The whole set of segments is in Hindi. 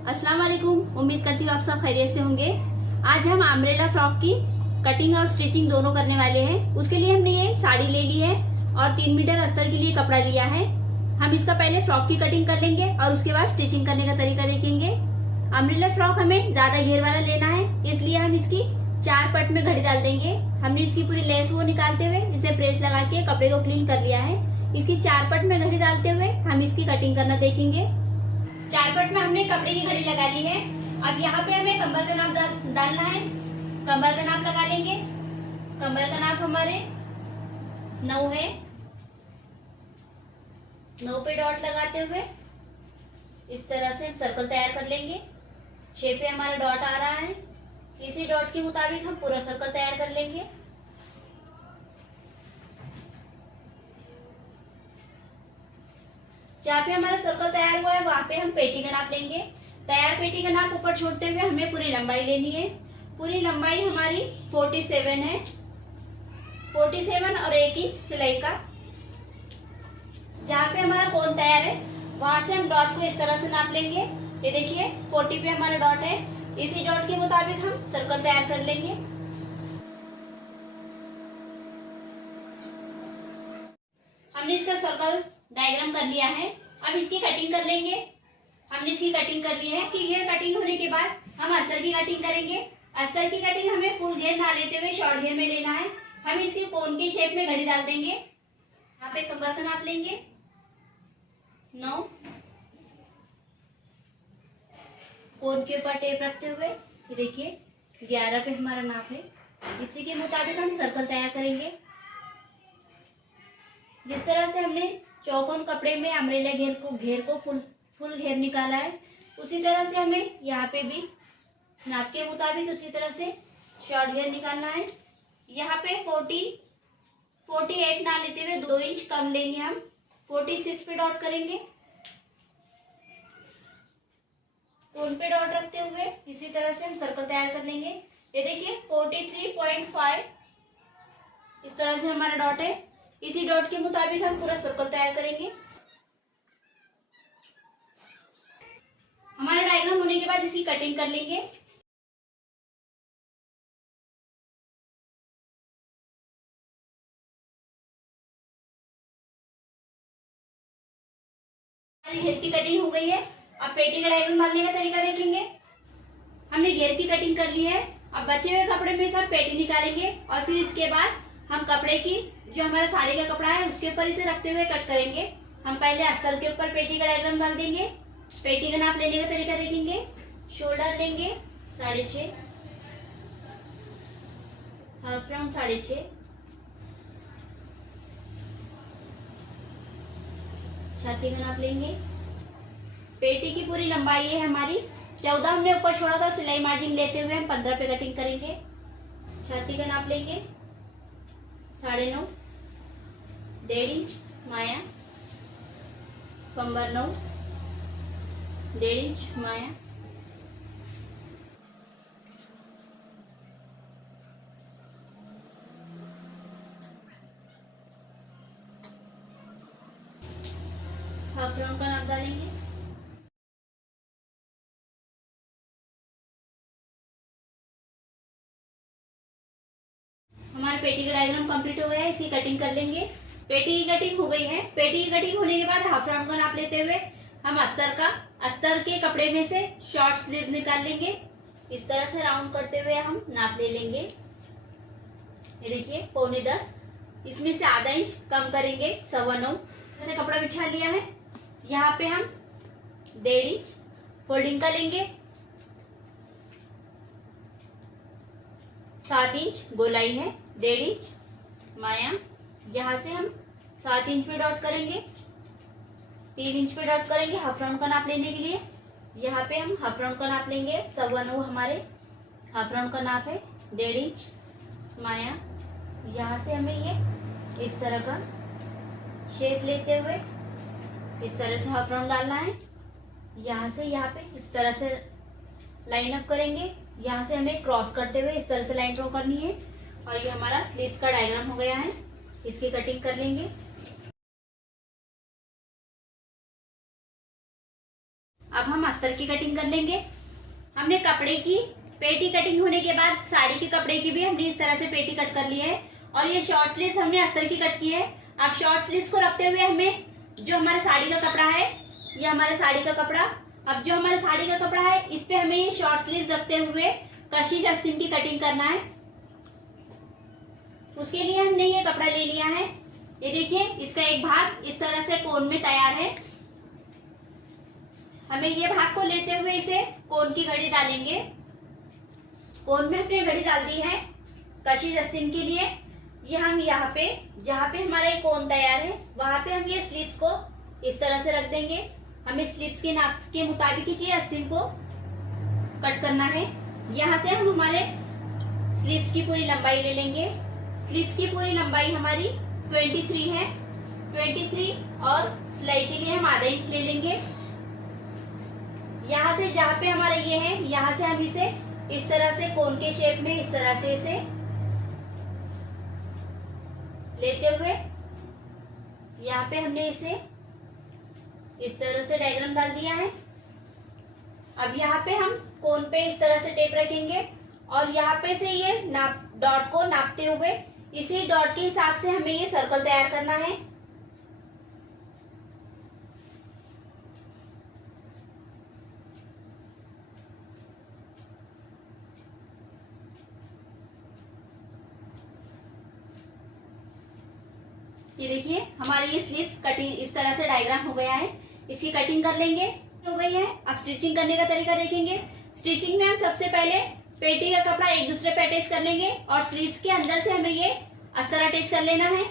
अस्सलाम वालेकुम। उम्मीद करती हूँ आप सब खैरियत से होंगे। आज हम अम्ब्रेला फ्रॉक की कटिंग और स्टिचिंग दोनों करने वाले हैं। उसके लिए हमने ये साड़ी ले ली है और 3 मीटर अस्तर के लिए कपड़ा लिया है। हम इसका पहले फ्रॉक की कटिंग कर लेंगे और उसके बाद स्टिचिंग करने का तरीका देखेंगे। अम्ब्रेला फ्रॉक हमें ज्यादा घेर वाला लेना है, इसलिए हम इसकी 4 पट में घड़ी डाल देंगे। हमने इसकी पूरी लेस वो निकालते हुए इसे प्रेस लगा के कपड़े को क्लीन कर लिया है। इसकी 4 पट में घड़ी डालते हुए हम इसकी कटिंग करना देखेंगे। 4 पट में हमने कपड़े की घड़ी लगा ली है। अब यहाँ पे हमें कमर का नाप डालना है। कमर का नाप लगा लेंगे। कमर का नाप हमारे 9 है। 9 पे डॉट लगाते हुए इस तरह से हम सर्कल तैयार कर लेंगे। 6 पे हमारा डॉट आ रहा है, इसी डॉट के मुताबिक हम पूरा सर्कल तैयार कर लेंगे। जहाँ पे हमारा सर्कल तैयार हुआ है वहां पे हम पेटी का नाप लेंगे। तैयार पेटी का नाप ऊपर छोड़ते हुए हमें पूरी लंबाई लेनी है। पूरी लंबाई हमारी 47 है। 47 और 1 इंच सिलाई का। जहाँ पे हमारा कोन तैयार है वहां से हम डॉट को इस तरह से नाप लेंगे। ये देखिए 40 पे हमारा डॉट है, इसी डॉट के मुताबिक हम सर्कल तैयार कर लेंगे। हमने इसका सर्कल डायग्राम कर लिया है। अब इसकी कटिंग कर लेंगे। हमने इसकी कटिंग कर ली है कि घेर कटिंग होने के बाद हम अस्तर की कटिंग करेंगे। अस्तर की कटिंग हमें फुल घेर ना लेते हुए शॉर्ट घेर में लेना है। हम इसकी कोन की शेप में घड़ी डाल देंगे। यहाँ पे कमर का नाप लेंगे 9। कोन के ऊपर टेप रखते हुए ये देखिए 11 पे हमारा नाप है। इसी के मुताबिक हम सर्कल तैयार करेंगे। जिस तरह से हमने चौकोन कपड़े में अम्ब्रेला घेर को फुल घेर निकाला है, उसी तरह से हमें यहाँ पे भी नाप के मुताबिक उसी तरह से शॉर्ट घेर निकालना है। यहाँ पे 48 ना लेते हुए 2 इंच कम लेंगे। हम 46 पे डॉट करेंगे। कोन पे डॉट रखते हुए इसी तरह से हम सर्कल तैयार कर लेंगे। ये देखिए 43.5 इस तरह से हमारा डॉट है। इसी डॉट के मुताबिक हम पूरा सर्कल तैयार करेंगे। हमारा डायग्राम होने के बाद इसकी कटिंग कर लेंगे। हमारी घेर की कटिंग हो गई है। अब पेटी का डायग्राम डालने का तरीका देखेंगे। हमने घेर की कटिंग कर ली है। अब बचे हुए कपड़े में सब पेटी निकालेंगे और फिर इसके बाद हम कपड़े की जो हमारा साड़ी का कपड़ा है उसके ऊपर इसे रखते हुए कट करेंगे। हम पहले अस्तर के ऊपर पेटी का डायग्राम डाल देंगे। पेटी का नाप लेने का तरीका देखेंगे। शोल्डर लेंगे 6.5, हाफ राउंड 6.5, छाती का नाप लेंगे। पेटी की पूरी लंबाई है हमारी 14। हमने ऊपर छोड़ा था, सिलाई मार्जिन लेते हुए हम 15 पे कटिंग करेंगे। छाती का नाप लेंगे 9.5, 1.5 इंच माया, कंबर 9, 1.5 इंच माया। हाफ राउंड का नाप डालेंगे। हमारा पेटी का डायग्राम कंप्लीट हो गया है। इसकी कटिंग कर लेंगे। पेटी की कटिंग हो गई है। पेटी की कटिंग होने के बाद हाफ राउंड का नाप लेते हुए हम अस्तर के कपड़े में से शॉर्ट स्लीव्स निकाल लेंगे। इस तरह से राउंड करते हुए हम नाप ले लेंगे। ये देखिए 9.25, इसमें से आधा इंच कम करेंगे 9.25 से कपड़ा बिछा लिया है। यहाँ पे हम 1.5 इंच फोल्डिंग का लेंगे। 7 इंच गोलाई है, 1.5 इंच माया। यहाँ से हम 7 इंच पे डॉट करेंगे, 3 इंच पे डॉट करेंगे हाफ राउंड का नाप लेने के लिए। यहाँ पे हम हाफ राउंड का नाप लेंगे 9.25 हमारे हाफ राउंड का नाप है, 1.5 इंच माया। यहाँ से हमें ये इस तरह का शेप लेते हुए इस तरह से हाफ राउंड डालना है। यहाँ से यहाँ पे इस तरह से लाइन अप करेंगे। यहाँ से हमें क्रॉस करते हुए इस तरह से लाइन ड्रॉ करनी है। और ये हमारा स्लीव्स का डायग्राम हो गया है। इसकी कटिंग कर लेंगे। अब हम अस्तर की कटिंग कर लेंगे। हमने कपड़े की पेटी कटिंग होने के बाद साड़ी के कपड़े की भी हमने इस तरह से पेटी कट कर ली है और ये शॉर्ट स्लीव्स हमने अस्तर की कट की है। अब शॉर्ट स्लीव्स को रखते हुए हमें जो हमारा साड़ी का कपड़ा है, ये हमारे साड़ी का कपड़ा, अब जो हमारे साड़ी का कपड़ा है इस पे हमें ये शॉर्ट स्लीव्स रखते हुए कशिश आस्तीन की कटिंग करना है। उसके लिए हमने ये कपड़ा ले लिया है। ये देखिए, इसका एक भाग इस तरह से कोन में तैयार है। हमें ये भाग को लेते हुए इसे कोन की घड़ी डालेंगे। कोन में हमने घड़ी डाल दी है कशिश आस्तीन के लिए। ये हम यहाँ पे जहाँ पे हमारा ये कोन तैयार है वहां पे हम ये स्लीव्स को इस तरह से रख देंगे। हमें स्लीव्स के नाप के मुताबिक ही आस्तीन को कट करना है। यहाँ से हम हमारे स्लीव्स की पूरी लंबाई ले लेंगे। स्लीव्स की पूरी लंबाई हमारी 23 है। 23 और सिलाई के लिए हम आधा इंच ले लेंगे। यहाँ से जहाँ पे हमारा ये है, यहाँ से हम इसे इस तरह से कोन के शेप में इस तरह से इसे लेते हुए यहाँ पे हमने इसे इस तरह से डायग्राम डाल दिया है। अब यहाँ पे हम कोन पे इस तरह से टेप रखेंगे और यहाँ पे से ये डॉट को नापते हुए इसी डॉट के हिसाब से हमें ये सर्कल तैयार करना है। ये देखिए, हमारे ये स्लीव्स कटिंग इस तरह से डायग्राम हो गया है। इसकी कटिंग कर लेंगे, हो गई है। अब स्टिचिंग करने का तरीका देखेंगे। स्टिचिंग में हम सबसे पहले पेटी का कपड़ा एक दूसरे पे अटैच कर लेंगे और स्लीव्स के अंदर से हमें ये अस्तर अटैच कर लेना है।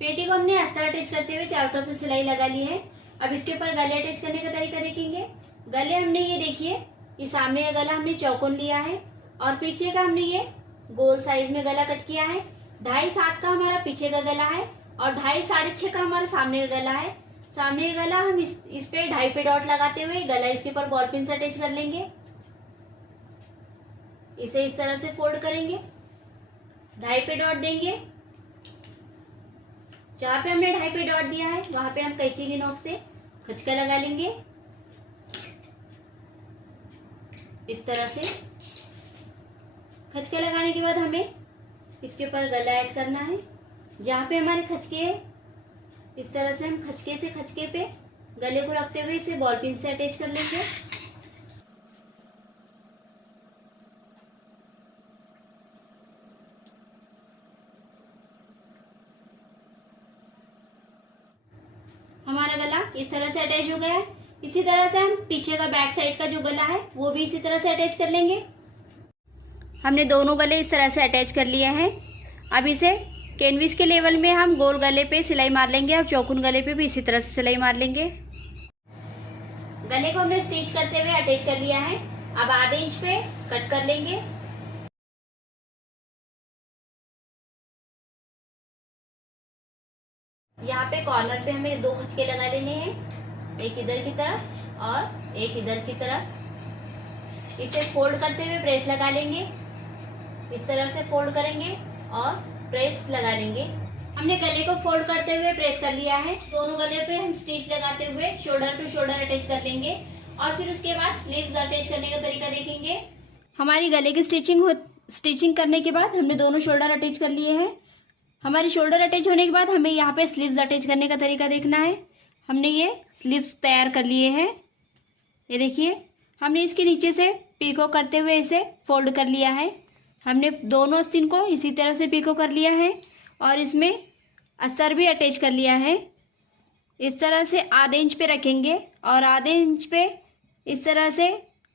पेटी को हमने अस्तर अटैच करते हुए चारों तरफ से सिलाई लगा ली है। अब इसके ऊपर गले अटैच करने का तरीका देखेंगे। गले हमने ये देखिए, ये सामने का गला हमने चौकोन लिया है और पीछे का हमने ये गोल साइज में गला कट किया है। 2.5-7 का हमारा पीछे का गला है और 2.5-6.5 का हमारा सामने का गला है। सामने का गला हम इस पे 2.5 पे डॉट लगाते हुए गला इसके ऊपर बॉल पिन से अटैच कर लेंगे। इसे इस तरह से फोल्ड करेंगे, 2.5 पे डॉट देंगे। जहां पे हमने 2.5 पे डॉट दिया है वहां पे हम कैंची की नोक से खचका लगा लेंगे इस तरह से। खचका लगाने के बाद हमें इसके ऊपर गला ऐड करना है। जहाँ पे हमारे खचके है इस तरह से हम खचके से खचके पे गले को रखते हुए इसे बॉल पिन से अटैच कर लेंगे। हमारा गला इस तरह से अटैच हो गया है। इसी तरह से हम पीछे का बैक साइड का जो गला है वो भी इसी तरह से अटैच कर लेंगे। हमने दोनों गले इस तरह से अटैच कर लिए हैं। अब इसे कैनविस के लेवल में हम गोल गले पे सिलाई मार लेंगे और चौकुन गले पे भी इसी तरह से सिलाई मार लेंगे। गले को हमने स्टिच करते हुए अटैच कर लिया है। अब आधे इंच पे कट कर लेंगे। यहाँ पे कॉर्नर पे हमें 2 खचके लगा लेने हैं, एक इधर की तरफ और एक इधर की तरफ। इसे फोल्ड करते हुए प्रेस लगा लेंगे। इस तरह से फोल्ड करेंगे और प्रेस लगा लेंगे। हमने गले को फोल्ड करते हुए प्रेस कर लिया है। दोनों गले पे हम स्टिच लगाते हुए शोल्डर टू शोल्डर अटैच कर लेंगे और फिर उसके बाद स्लीव्स अटैच करने का तरीका देखेंगे। हमारी गले की स्टिचिंग करने के बाद हमने दोनों शोल्डर अटैच कर लिए हैं। हमारी शोल्डर अटैच होने के बाद हमें यहाँ पे स्लीव्स अटैच करने का तरीका देखना है। हमने ये स्लीव्स तैयार कर लिए हैं। ये देखिए, हमने इसके नीचे से पीको करते हुए इसे फोल्ड कर लिया है। हमने दोनों आस्तीन को इसी तरह से पीको कर लिया है और इसमें अस्तर भी अटैच कर लिया है। इस तरह से आधे इंच पे रखेंगे और आधे इंच पे इस तरह से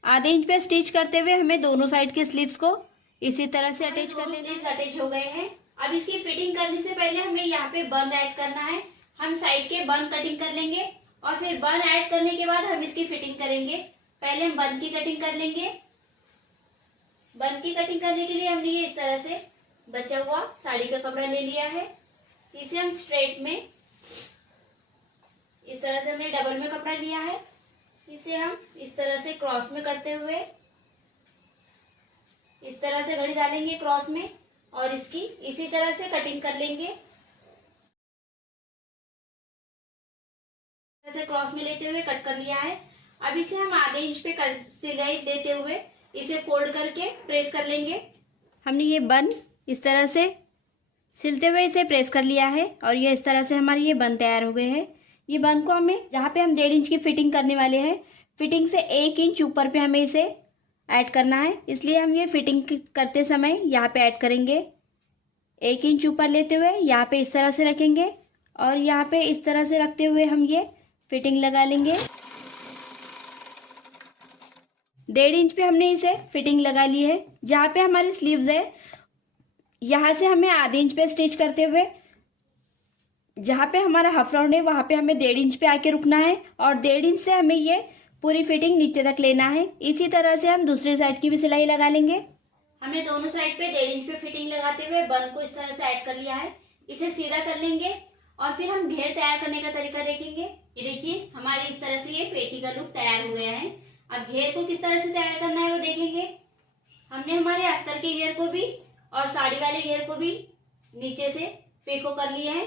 आधे इंच पे स्टिच करते हुए हमें दोनों साइड के स्लीव्स को इसी तरह से अटैच कर लेना है। अटैच हो गए हैं। अब इसकी फिटिंग करने से पहले हमें यहाँ पे बन ऐड करना है। हम साइड के बन कटिंग कर लेंगे और फिर बन ऐड करने के बाद हम इसकी फिटिंग करेंगे। पहले हम बन की कटिंग कर लेंगे। बन की कटिंग करने के लिए हमने ये इस तरह से बचा हुआ साड़ी का कपड़ा ले लिया है। इसे हम स्ट्रेट में इस तरह से हमने डबल में कपड़ा लिया है। इसे हम इस तरह से क्रॉस में करते हुए इस तरह से घड़ी डालेंगे क्रॉस में और इसकी इसी तरह से कटिंग कर लेंगे। ऐसे क्रॉस में लेते हुए कट कर लिया है। अब इसे हम आधे इंच पे कट सिलाई देते हुए इसे फोल्ड करके प्रेस कर लेंगे। हमने ये बन इस तरह से सिलते हुए इसे प्रेस कर लिया है और ये इस तरह से हमारे ये बन तैयार हो गए हैं। ये बन को हमें जहाँ पे हम 1.5 इंच की फिटिंग करने वाले हैं, फिटिंग से 1 इंच ऊपर पे हमें इसे ऐड करना है, इसलिए हम ये फिटिंग करते समय यहाँ पे ऐड करेंगे। 1 इंच ऊपर लेते हुए यहाँ पे इस तरह से रखेंगे और यहाँ पे इस तरह से रखते हुए हम ये फिटिंग लगा लेंगे। 1.5 इंच पे हमने इसे फिटिंग लगा ली है। जहाँ पे हमारी स्लीव्स है यहाँ से हमें आधे इंच पे स्टिच करते हुए जहाँ पे हमारा हाफ राउंड है वहाँ पे हमें 1.5 इंच पे आके रुकना है और 1.5 इंच से हमें ये पूरी फिटिंग नीचे तक लेना है। इसी तरह से हम दूसरी साइड की भी सिलाई लगा लेंगे। हमने दोनों साइड पे 1.5 इंच पे फिटिंग लगाते हुए बन को इस तरह से ऐड कर लिया है। इसे सीधा कर लेंगे और फिर हम घेर तैयार करने का तरीका देखेंगे। ये देखिए हमारी इस तरह से ये पेटी का लुक तैयार हो गया है। अब घेर को किस तरह से तैयार करना है वो देखेंगे। हमने हमारे अस्तर के घेर को भी और साड़ी वाले घेर को भी नीचे से पीको कर लिया है।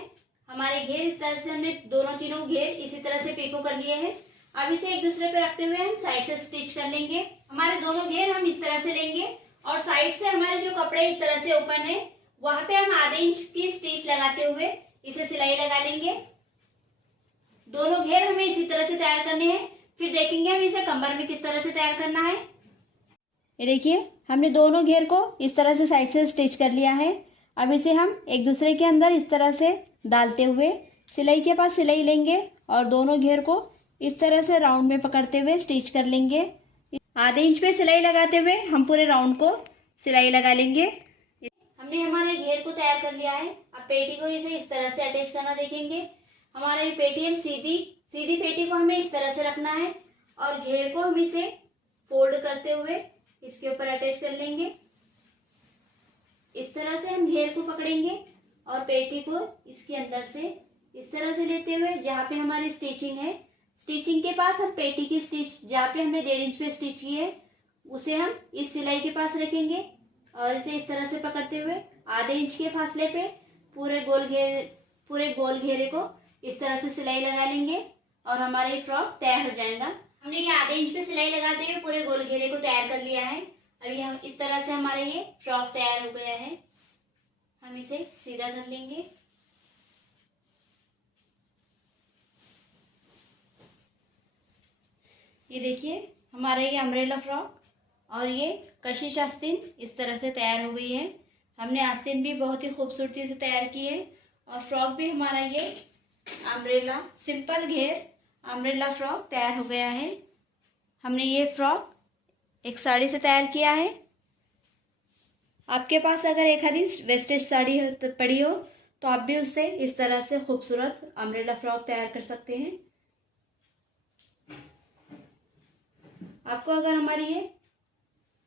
हमारे घेर इस तरह से हमने दोनों तीनों घेर इसी तरह से पीको कर लिए हैं। अब इसे एक दूसरे पे रखते हुए हम साइड से स्टिच कर लेंगे। हमारे दोनों घेर हम इस तरह से लेंगे और साइड से हमारे जो कपड़े इस तरह से ओपन है वहां पे हम आधे इंच की स्टिच लगाते हुए इसे सिलाई लगा लेंगे। दोनों घेर हमें इसी तरह से तैयार करने हैं। फिर देखेंगे हम इसे कमर में किस तरह से तैयार करना है। ये देखिए हमने दोनों घेर को इस तरह से साइड से स्टिच कर लिया है। अब इसे हम एक दूसरे के अंदर इस तरह से डालते हुए सिलाई के पास सिलाई लेंगे और दोनों घेर को इस तरह से राउंड में पकड़ते हुए स्टिच कर लेंगे। आधे इंच पे सिलाई लगाते हुए हम पूरे राउंड को सिलाई लगा लेंगे। हमने हमारे घेर को तैयार कर लिया है। अब पेटी को इसे इस तरह से अटैच करना देखेंगे। हमारा ये पेटी हम सीधी पेटी को हमें इस तरह से रखना है और घेर को हम इसे फोल्ड करते हुए इसके ऊपर अटैच कर लेंगे। इस तरह से हम घेर को पकड़ेंगे और पेटी को इसके अंदर से इस तरह से लेते हुए जहाँ पे हमारी स्टिचिंग है, स्टिचिंग के पास हम पेटी की स्टिच जहाँ पे हमने 1.5 इंच पे स्टिच की है उसे हम इस सिलाई के पास रखेंगे और इसे इस तरह से पकड़ते हुए आधे इंच के फासले पे पूरे गोल घेरे को इस तरह से सिलाई लगा लेंगे और हमारा ये फ्रॉक तैयार हो जाएगा। हमने ये आधे इंच पे सिलाई लगाते हुए पूरे गोल घेरे को तैयार कर लिया है। अभी हम इस तरह से हमारा ये फ्रॉक तैयार हो गया है। हम इसे सीधा कर लेंगे। ये देखिए हमारा ये अम्ब्रेला फ्रॉक और ये कशिश आस्तीन इस तरह से तैयार हो गई है। हमने आस्तीन भी बहुत ही खूबसूरती से तैयार की है और फ्रॉक भी हमारा ये अम्ब्रेला सिंपल घेर अम्ब्रेला फ्रॉक तैयार हो गया है। हमने ये फ्रॉक एक साड़ी से तैयार किया है। आपके पास अगर एक आधी वेस्टेज साड़ी पड़ी हो तो आप भी उससे इस तरह से खूबसूरत अम्ब्रेला फ्रॉक तैयार कर सकते हैं। आपको अगर हमारी ये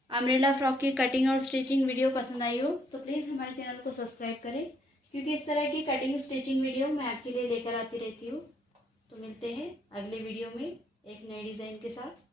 अम्ब्रेला फ्रॉक की कटिंग और स्टिचिंग वीडियो पसंद आई हो तो प्लीज़ हमारे चैनल को सब्सक्राइब करें, क्योंकि इस तरह की कटिंग स्टिचिंग वीडियो मैं आपके लिए लेकर आती रहती हूँ। तो मिलते हैं अगले वीडियो में एक नए डिज़ाइन के साथ।